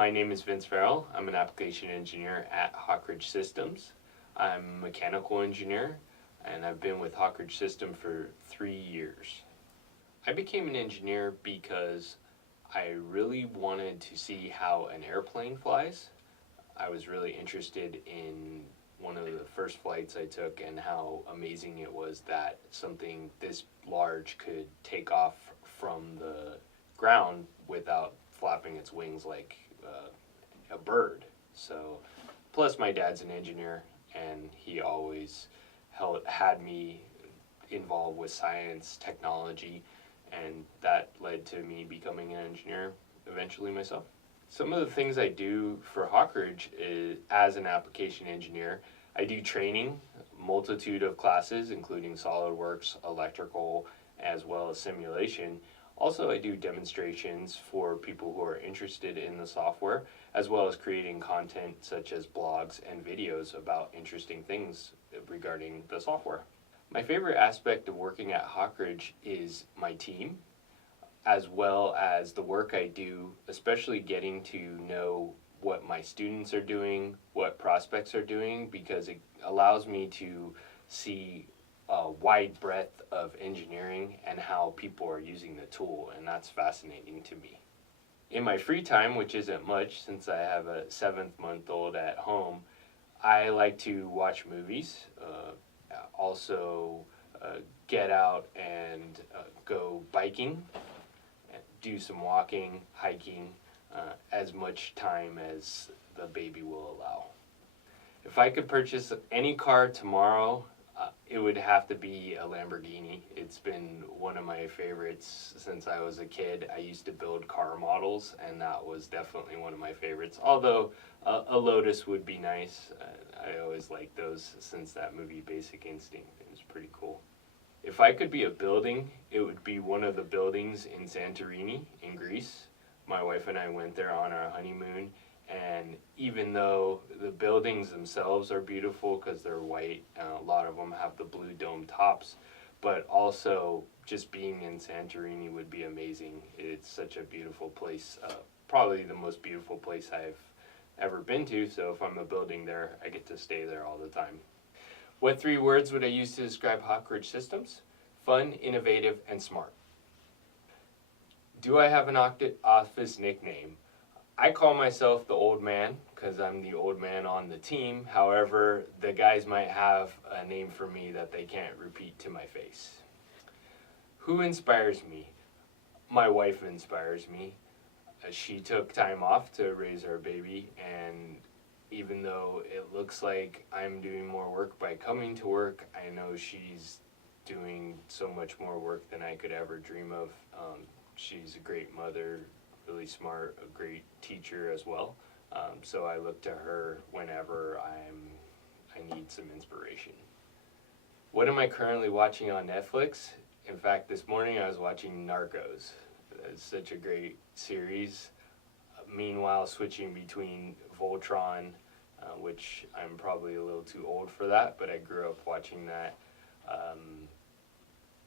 My name is Vince Farrell. I'm an application engineer at Hawkridge Systems. I'm a mechanical engineer, and I've been with Hawkridge System for 3 years. I became an engineer because I really wanted to see how an airplane flies. I was really interested in one of the first flights I took and how amazing it was that something this large could take off from the ground without flapping its wings like a bird. So, plus my dad's an engineer, and he always had me involved with science, technology, and that led to me becoming an engineer eventually myself. Some of the things I do for Hawkridge is, as an application engineer, I do training, multitude of classes, including SolidWorks, electrical, as well as simulation. Also, I do demonstrations for people who are interested in the software, as well as creating content such as blogs and videos about interesting things regarding the software. My favorite aspect of working at Hawkridge is my team, as well as the work I do, especially getting to know what my students are doing, what prospects are doing, because it allows me to see a wide breadth of engineering and how people are using the tool, and that's fascinating to me. In my free time, which isn't much since I have a 7-month-old at home, I like to watch movies, also get out and go biking, do some walking, hiking, as much time as the baby will allow. If I could purchase any car tomorrow, it would have to be a Lamborghini. It's been one of my favorites since I was a kid. I used to build car models, and that was definitely one of my favorites. Although a Lotus would be nice. I always liked those since that movie Basic Instinct. It was pretty cool. If I could be a building, it would be one of the buildings in Santorini in Greece. My wife and I went there on our honeymoon, and even though the buildings themselves are beautiful because they're white, a lot of them have the blue dome tops, but also just being in Santorini would be amazing. It's such a beautiful place, probably the most beautiful place I've ever been to, so if I'm a building there, I get to stay there all the time. What 3 words would I use to describe Hawkridge Systems? Fun, innovative, and smart. Do I have an office nickname? I call myself the old man because I'm the old man on the team. However, the guys might have a name for me that they can't repeat to my face. Who inspires me? My wife inspires me. She took time off to raise our baby, and even though it looks like I'm doing more work by coming to work, I know she's doing so much more work than I could ever dream of. She's a great mother, really smart, a great teacher as well. So I look to her whenever I need some inspiration. What am I currently watching on Netflix? In fact, this morning I was watching Narcos. It's such a great series. Meanwhile, switching between Voltron, which I'm probably a little too old for that, but I grew up watching that.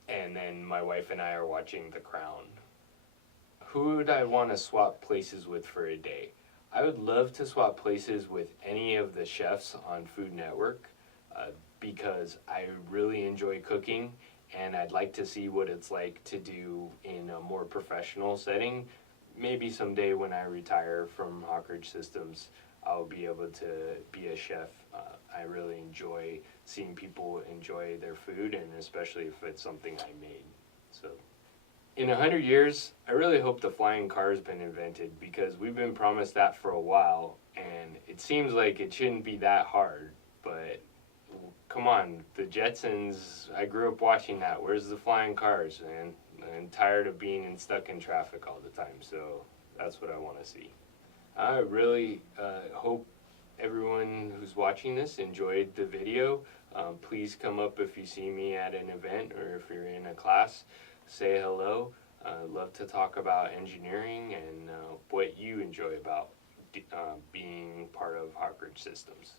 And then my wife and I are watching The Crown. Who would I want to swap places with for a day? I would love to swap places with any of the chefs on Food Network because I really enjoy cooking, and I'd like to see what it's like to do in a more professional setting. Maybe someday when I retire from Hawkridge Systems, I'll be able to be a chef. I really enjoy seeing people enjoy their food, and especially if it's something I made. So, in 100 years, I really hope the flying car has been invented because we've been promised that for a while, and it seems like it shouldn't be that hard, but come on, the Jetsons, I grew up watching that. Where's the flying cars, man? I'm tired of being stuck in traffic all the time, so that's what I want to see. I really hope everyone who's watching this enjoyed the video. Please come up if you see me at an event or if you're in a class. Say hello. I'd love to talk about engineering and what you enjoy about being part of Hawkridge Systems.